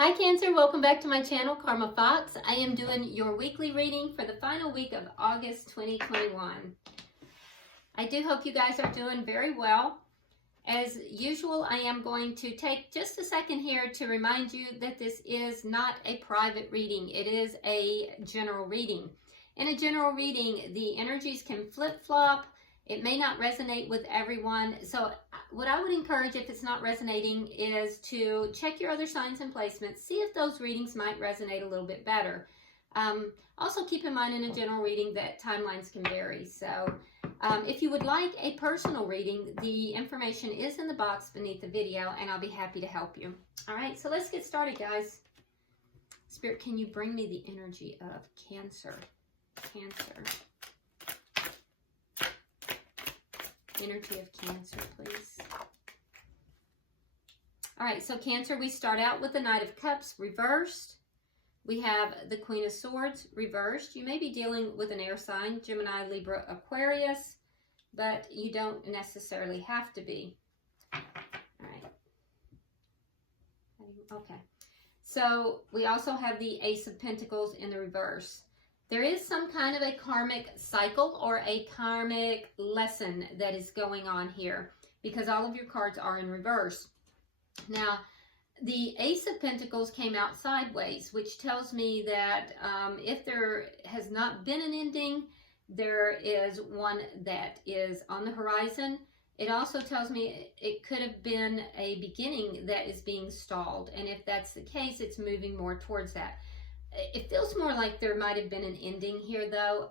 Hi Cancer, welcome back to my channel, Karma Fox. I am doing your weekly reading for the final week of August 2021. I do hope you guys are doing very well. As usual, I am going to take just a second here to remind you that this is not a private reading. It is a general reading. In a general reading, the energies can flip-flop. It may not resonate with everyone. So what I would encourage, if it's not resonating, is to check your other signs and placements. See if those readings might resonate a little bit better. Also keep in mind in a general reading that timelines can vary. So if you would like a personal reading, the information is in the box beneath the video and I'll be happy to help you. All right, so let's get started, guys. Spirit, can you bring me the energy of Cancer? Cancer. Energy of Cancer, please. All right, so Cancer, we start out with the Knight of Cups reversed. We have the Queen of Swords reversed. You may be dealing with an air sign, Gemini, Libra, Aquarius, but you don't necessarily have to be. All right. Okay. So we also have the Ace of Pentacles in the reverse. There is some kind of a karmic cycle or a karmic lesson that is going on here because all of your cards are in reverse. Now, the Ace of Pentacles came out sideways, which tells me that if there has not been an ending, there is one that is on the horizon. It also tells me it could have been a beginning that is being stalled. And if that's the case, it's moving more towards that. It feels more like there might have been an ending here, though.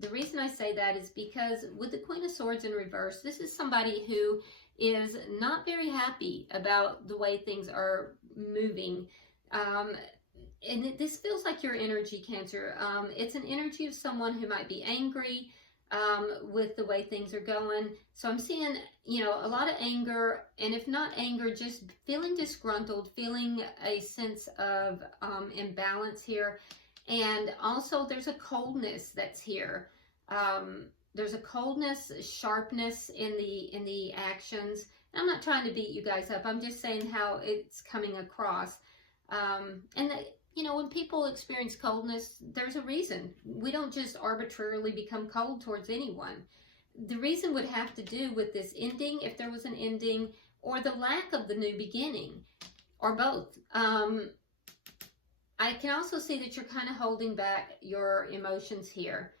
The reason I say that is because with the Queen of Swords in reverse, this is somebody who is not very happy about the way things are moving. And this feels like your energy, Cancer. It's an energy of someone who might be angry with the way things are going. So I'm seeing, a lot of anger, and if not anger, just feeling disgruntled, feeling a sense of imbalance here. And also there's a coldness that's here. There's a coldness, sharpness in the actions. I'm not trying to beat you guys up. I'm just saying how it's coming across. When people experience coldness, there's a reason. We don't just arbitrarily become cold towards anyone. The reason would have to do with this ending, if there was an ending, or the lack of the new beginning, or both. I can also see that you're kind of holding back your emotions here.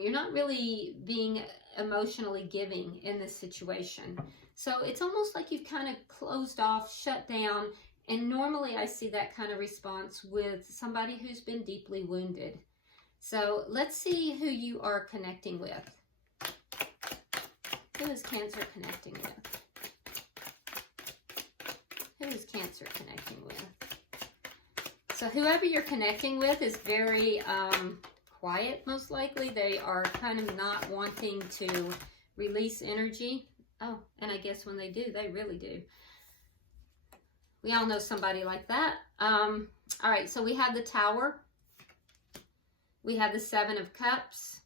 You're not really being emotionally giving in this situation. So it's almost like you've kind of closed off, shut down. And normally I see that kind of response with somebody who's been deeply wounded. So let's see who you are connecting with. Who is Cancer connecting with? Who is Cancer connecting with? So whoever you're connecting with is very quiet, most likely. They are kind of not wanting to release energy. Oh, and I guess when they do, they really do. We all know somebody like that. All right, so we have the Tower. We have the Seven of Cups.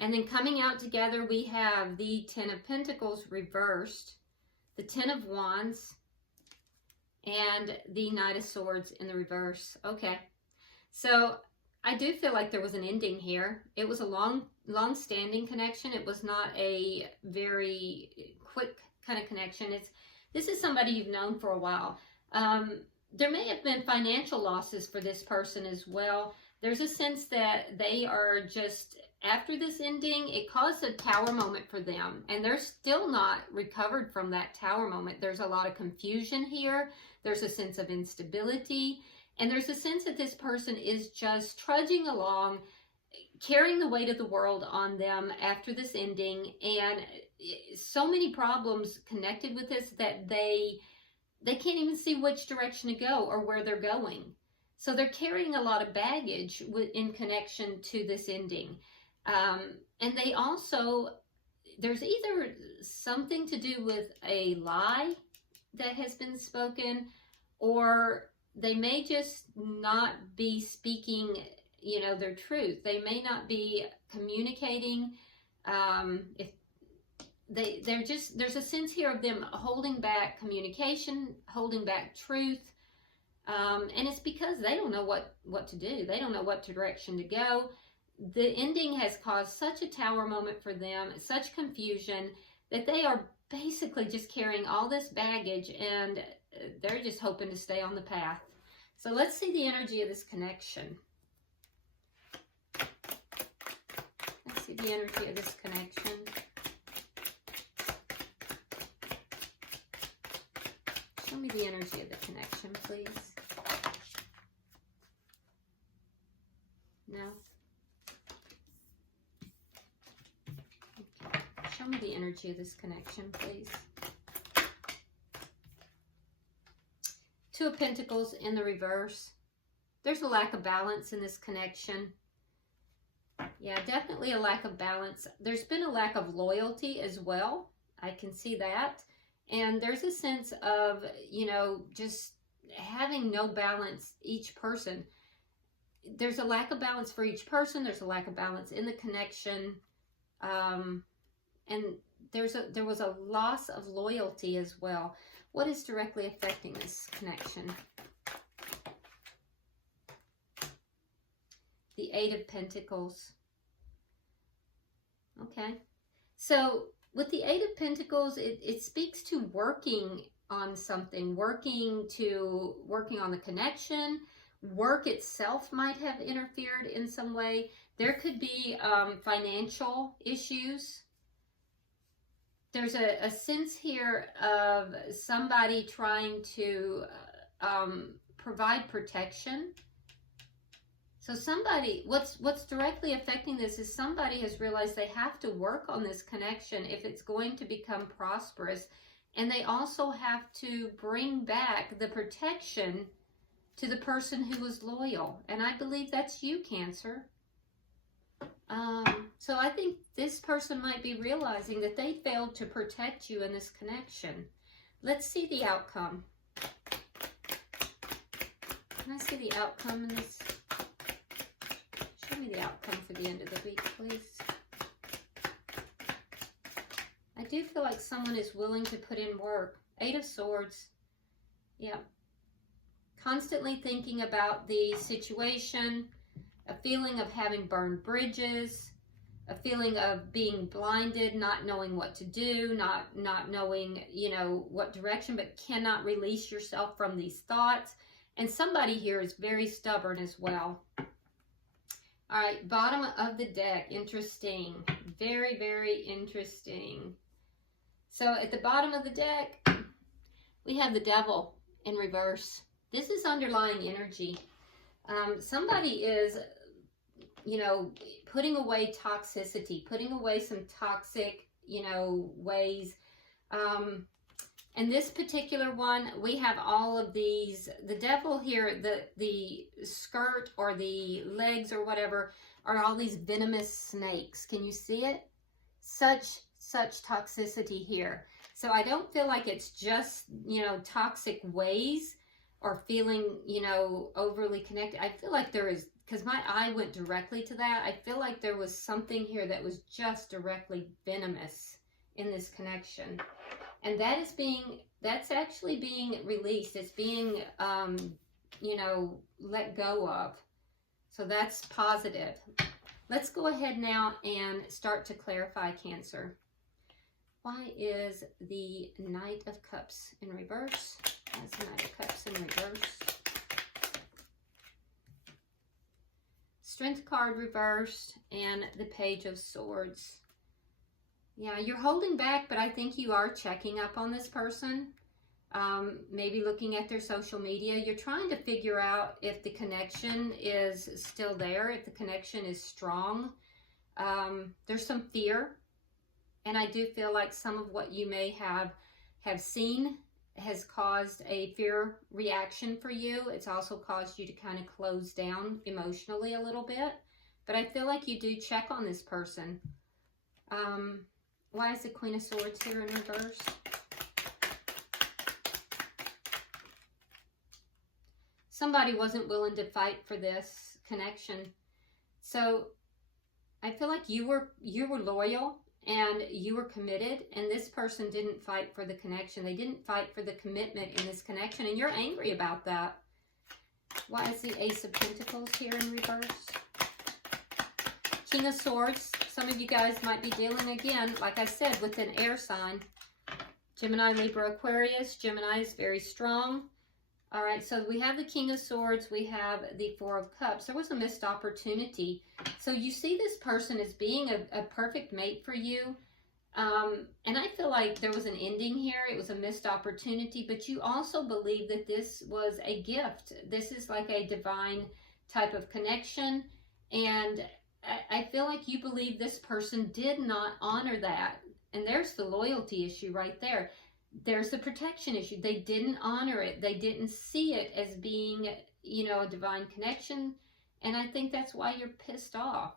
And then coming out together, we have the Ten of Pentacles reversed, the Ten of Wands, and the Knight of Swords in the reverse. Okay, so I do feel like there was an ending here. It was a long-standing connection. It was not a very quick kind of connection. This is somebody you've known for a while. There may have been financial losses for this person as well. There's a sense that they are just, after this ending, it caused a tower moment for them. And they're still not recovered from that tower moment. There's a lot of confusion here. There's a sense of instability. And there's a sense that this person is just trudging along, carrying the weight of the world on them after this ending. And so many problems connected with this that they can't even see which direction to go or where they're going. So they're carrying a lot of baggage in connection to this ending. And they also, there's either something to do with a lie that has been spoken, or they may just not be speaking, their truth. They may not be communicating. There's a sense here of them holding back communication, holding back truth. And it's because they don't know what to do. They don't know what direction to go. The ending has caused such a tower moment for them, such confusion, that they are basically just carrying all this baggage, and they're just hoping to stay on the path. So let's see the energy of this connection. Let's see the energy of this connection. Show me the energy of the connection, please. No? Okay. Show me the energy of this connection, please. Two of Pentacles in the reverse. There's a lack of balance in this connection. Yeah, definitely a lack of balance. There's been a lack of loyalty as well. I can see that. And there's a sense of, you know, just having no balance, each person. There's a lack of balance for each person. There's a lack of balance in the connection. And there was a loss of loyalty as well. What is directly affecting this connection? The Eight of Pentacles. Okay. So with the Eight of Pentacles, it speaks to working on something, working on the connection. Work itself might have interfered in some way. There could be financial issues. There's a sense here of somebody trying to provide protection. So somebody, what's directly affecting this is somebody has realized they have to work on this connection if it's going to become prosperous. And they also have to bring back the protection to the person who was loyal. And I believe that's you, Cancer. So I think this person might be realizing that they failed to protect you in this connection. Let's see the outcome. Can I see the outcome in this? Show me the outcome for the end of the week, please. I do feel like someone is willing to put in work. Eight of Swords. Yeah. Constantly thinking about the situation, a feeling of having burned bridges, a feeling of being blinded, not knowing what to do, not knowing, you know, what direction, but cannot release yourself from these thoughts. And somebody here is very stubborn as well. All right, bottom of the deck. Interesting. Very, very interesting. So at the bottom of the deck, we have the Devil in reverse. This is underlying energy. Somebody is, you know, putting away toxicity, putting away some toxic, you know, ways. And this particular one, we have all of these. The Devil here, the skirt or the legs or whatever, are all these venomous snakes. Can you see it? Such toxicity here. So I don't feel like it's just, you know, toxic ways or feeling, you know, overly connected. I feel like there is, because my eye went directly to that, I feel like there was something here that was just directly venomous in this connection. And that is that's actually being released. It's being, you know, let go of. So that's positive. Let's go ahead now and start to clarify, Cancer. Why is the Knight of Cups in reverse? Why is the Knight of Cups in reverse? Strength card reversed and the Page of Swords. Yeah, you're holding back, but I think you are checking up on this person. Maybe looking at their social media. You're trying to figure out if the connection is still there, if the connection is strong. There's some fear. And I do feel like some of what you may have seen has caused a fear reaction for you. It's also caused you to kind of close down emotionally a little bit. But I feel like you do check on this person. Why is the Queen of Swords here in reverse? Somebody wasn't willing to fight for this connection. So I feel like you were loyal and you were committed, and this person didn't fight for the connection. They didn't fight for the commitment in this connection, and you're angry about that. Why is the Ace of Pentacles here in reverse? King of Swords. Some of you guys might be dealing again, like I said, with an air sign. Gemini, Libra, Aquarius. Gemini is very strong. All right, so we have the King of Swords. We have the Four of Cups. There was a missed opportunity. So you see this person as being a perfect mate for you. And I feel like there was an ending here. It was a missed opportunity, but you also believe that this was a gift. This is like a divine type of connection. And I feel like you believe this person did not honor that. And there's the loyalty issue right there. There's the protection issue. They didn't honor it. They didn't see it as being, you know, a divine connection. And I think that's why you're pissed off.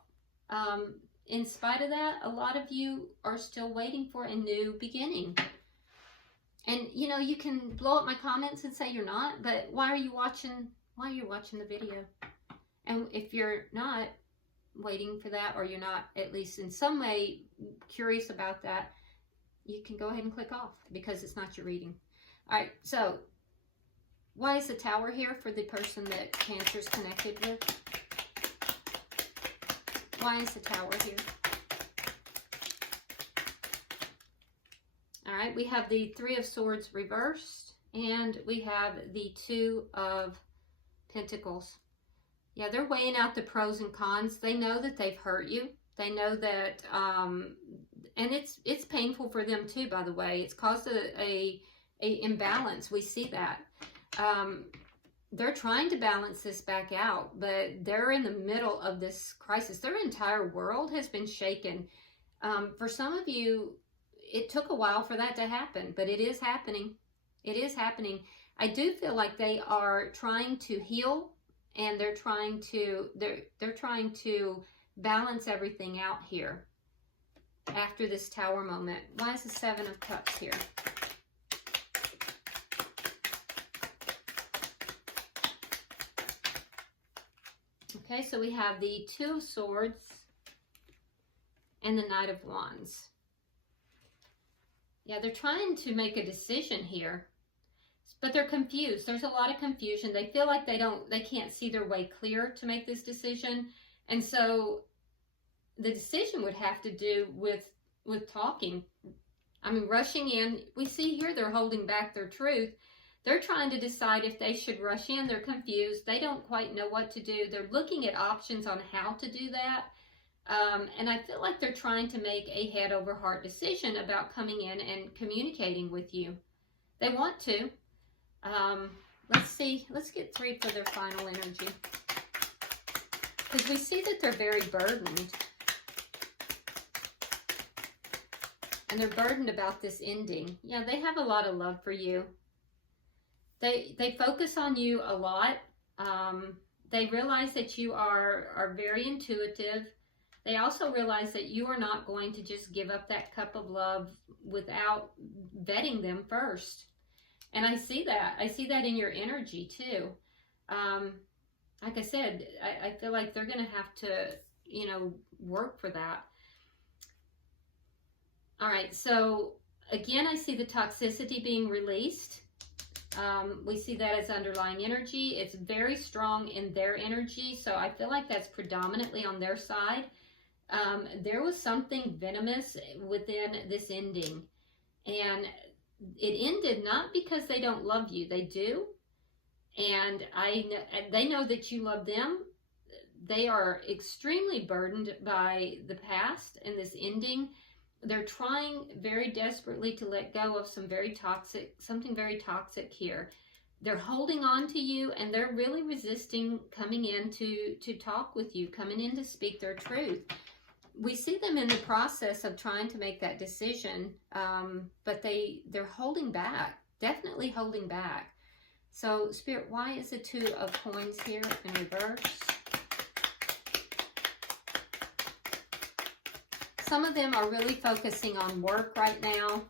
In spite of that, a lot of you are still waiting for a new beginning. And, you know, you can blow up my comments and say you're not, but why are you watching the video? And if you're not waiting for that, or you're not at least in some way curious about that, you can go ahead and click off because it's not your reading. All right, so why is the Tower here for the person that Cancer's connected with? Why is the Tower here? All right, we have the Three of Swords reversed, and we have the Two of Pentacles. Yeah, they're weighing out the pros and cons. They know that they've hurt you. They know that, and it's painful for them too, by the way. It's caused a imbalance. We see that. They're trying to balance this back out, but they're in the middle of this crisis. Their entire world has been shaken. For some of you, it took a while for that to happen, but it is happening. It is happening. I do feel like they are trying to heal, and they're trying to balance everything out here after this Tower moment. Why is the Seven of Cups here? Okay, so we have the Two of Swords and the Knight of Wands. Yeah, they're trying to make a decision here, but they're confused. There's a lot of confusion. They feel like they can't see their way clear to make this decision. And so the decision would have to do with talking. I mean, rushing in. We see here they're holding back their truth. They're trying to decide if they should rush in. They're confused. They don't quite know what to do. They're looking at options on how to do that. And I feel like they're trying to make a head over heart decision about coming in and communicating with you. They want to. Let's see. Let's get three for their final energy. Because we see that they're very burdened. And they're burdened about this ending. Yeah, they have a lot of love for you. They focus on you a lot. They realize that you are very intuitive. They also realize that you are not going to just give up that cup of love without vetting them first. And I see that. I see that in your energy too. Like I said, I feel like they're going to have to, you know, work for that. All right, so again, I see the toxicity being released. We see that as underlying energy. It's very strong in their energy, so I feel like that's predominantly on their side. There was something venomous within this ending, and it ended not because they don't love you. They do, and they know that you love them. They are extremely burdened by the past and this ending. They're trying very desperately to let go of something very toxic here. They're holding on to you, and they're really resisting coming in to talk with you, coming in to speak their truth. We see them in the process of trying to make that decision, but they're holding back, definitely holding back. So, Spirit, why is the Two of Coins here in reverse? Some of them are really focusing on work right now.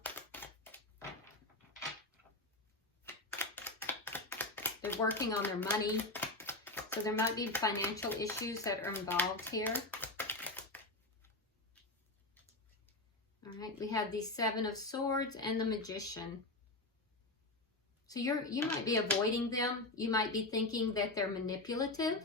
They're working on their money. So there might be financial issues that are involved here. All right, we have the Seven of Swords and the Magician. So you might be avoiding them. You might be thinking that they're manipulative.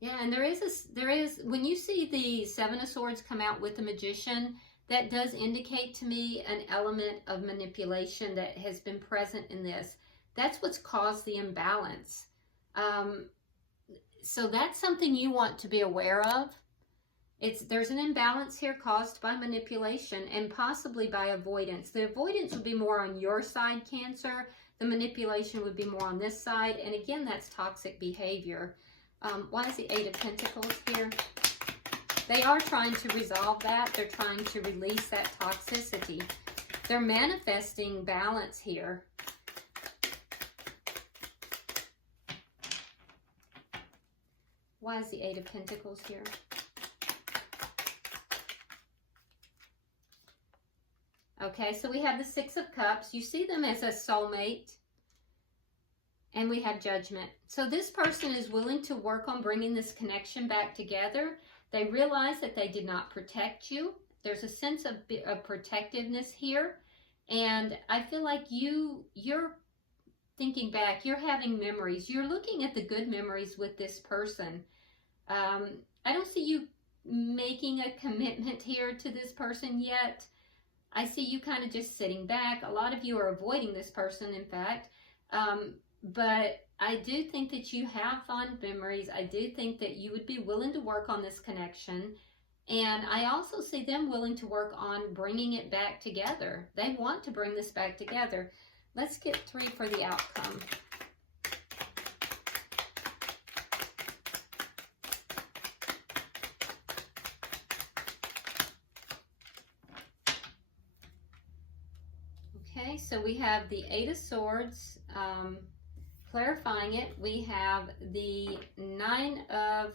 Yeah, and there is, when you see the Seven of Swords come out with the Magician, that does indicate to me an element of manipulation that has been present in this. That's what's caused the imbalance. So that's something you want to be aware of. There's an imbalance here caused by manipulation and possibly by avoidance. The avoidance would be more on your side, Cancer. The manipulation would be more on this side. And again, that's toxic behavior. Why is the Eight of Pentacles here? They are trying to resolve that. They're trying to release that toxicity. They're manifesting balance here. Why is the Eight of Pentacles here? Okay, so we have the Six of Cups. You see them as a soulmate. And we have Judgment. So this person is willing to work on bringing this connection back together. They realize that they did not protect you. There's a sense of protectiveness here. And I feel like you're thinking back. You're having memories. You're looking at the good memories with this person. I don't see you making a commitment here to this person yet. I see you kind of just sitting back. A lot of you are avoiding this person, in fact. But I do think that you have fond memories. I do think that you would be willing to work on this connection. And I also see them willing to work on bringing it back together. They want to bring this back together. Let's get 3 for the outcome. Okay, so we have the Eight of Swords. Clarifying it, we have the Nine of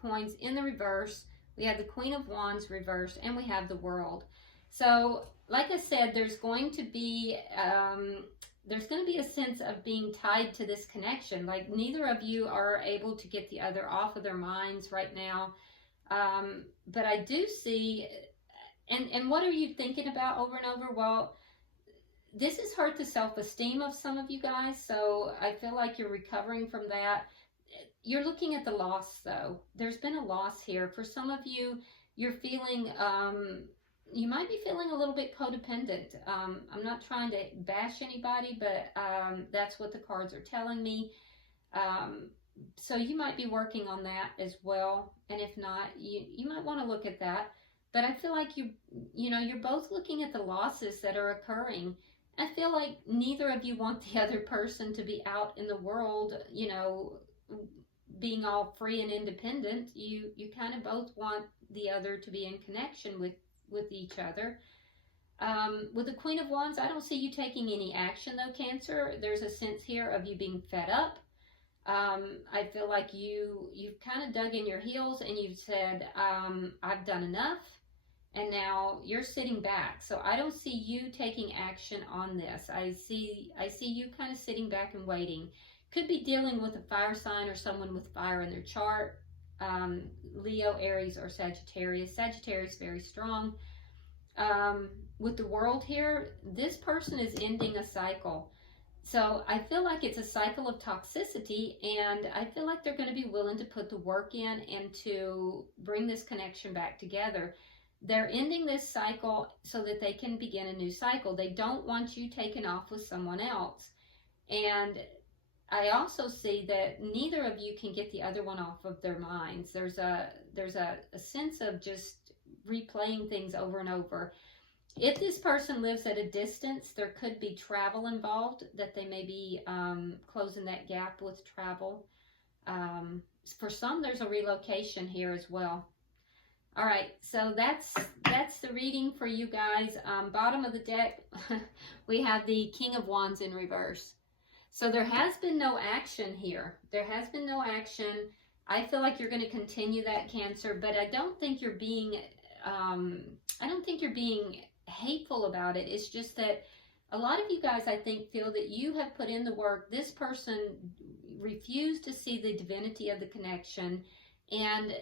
Coins in the reverse. We have the Queen of Wands reversed, and we have the World. So, like I said, there's going to be a sense of being tied to this connection. Like neither of you are able to get the other off of their minds right now. But I do see, and what are you thinking about over and over? Well, this has hurt the self-esteem of some of you guys, so I feel like you're recovering from that. You're looking at the loss, though. There's been a loss here. For some of you, you're feeling, you might be feeling a little bit codependent. I'm not trying to bash anybody, but that's what the cards are telling me. So you might be working on that as well, and if not, you might want to look at that. But I feel like you're both looking at the losses that are occurring. I feel like neither of you want the other person to be out in the world, being all free and independent. You kind of both want the other to be in connection with each other. With the Queen of Wands, I don't see you taking any action though, Cancer. There's a sense here of you being fed up. I feel like you've kind of dug in your heels and you've said, I've done enough. And now you're sitting back. So I don't see you taking action on this. I see you kind of sitting back and waiting. Could be dealing with a fire sign or someone with fire in their chart. Leo, Aries, or Sagittarius. Sagittarius, very strong. With the World here, this person is ending a cycle. So I feel like it's a cycle of toxicity, and I feel like they're going to be willing to put the work in and to bring this connection back together. They're ending this cycle so that they can begin a new cycle. They don't want you taken off with someone else. And I also see that neither of you can get the other one off of their minds. There's a sense of just replaying things over and over. If this person lives at a distance, there could be travel involved, that they may be closing that gap with travel. For some, there's a relocation here as well. All right, so that's the reading for you guys. Bottom of the deck, we have the King of Wands in reverse. So there has been no action here. There has been no action. I feel like you're going to continue that, Cancer, but I don't think you're being hateful about it. It's just that a lot of you guys, I think, feel that you have put in the work. This person refused to see the divinity of the connection, and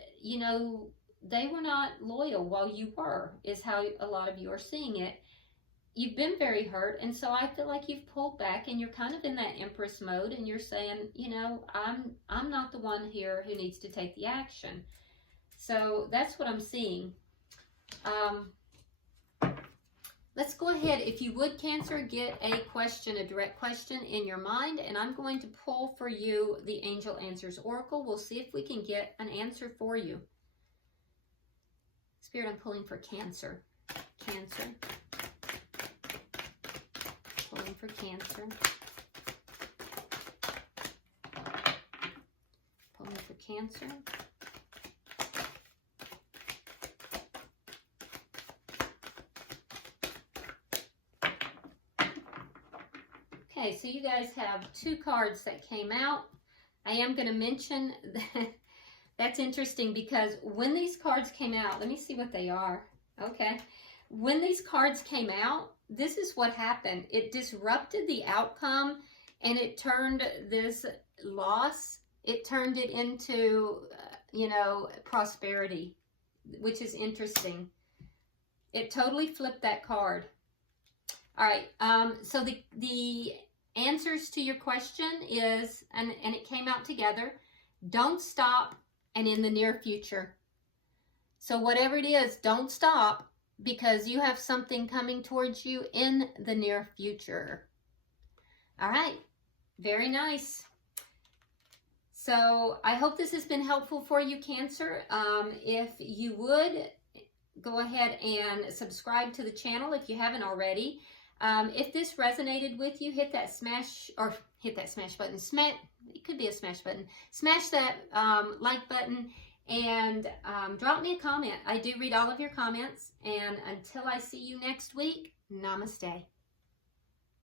they were not loyal while you were, is how a lot of you are seeing it. you've been very hurt, and so I feel like you've pulled back and you're kind of in that Empress mode, and you're saying, you know, I'm not the one here who needs to take the action. So that's what I'm seeing. Let's go ahead, if you would, Cancer, get a question, a direct question in your mind, and I'm going to pull for you the Angel Answers Oracle. We'll see if we can get an answer for you. Spirit, I'm pulling for Cancer. Cancer. Pulling for Cancer. Pulling for Cancer. Okay, so you guys have 2 cards that came out. I am going to mention that that's interesting because when these cards came out, let me see what they are. Okay, when these cards came out, this is what happened. It disrupted the outcome, and it turned this loss, it turned it into, you know, prosperity, which is interesting. It totally flipped that card. All right, so the answers to your question is, and it came out together, don't stop, and in the near future. So whatever it is, don't stop, because you have something coming towards you in the near future. All right, very nice. So I hope this has been helpful for you, Cancer. If you would, go ahead and subscribe to the channel if you haven't already. If this resonated with you, hit that smash button. It could be a smash button. Smash that like button and drop me a comment. I do read all of your comments. And until I see you next week, namaste.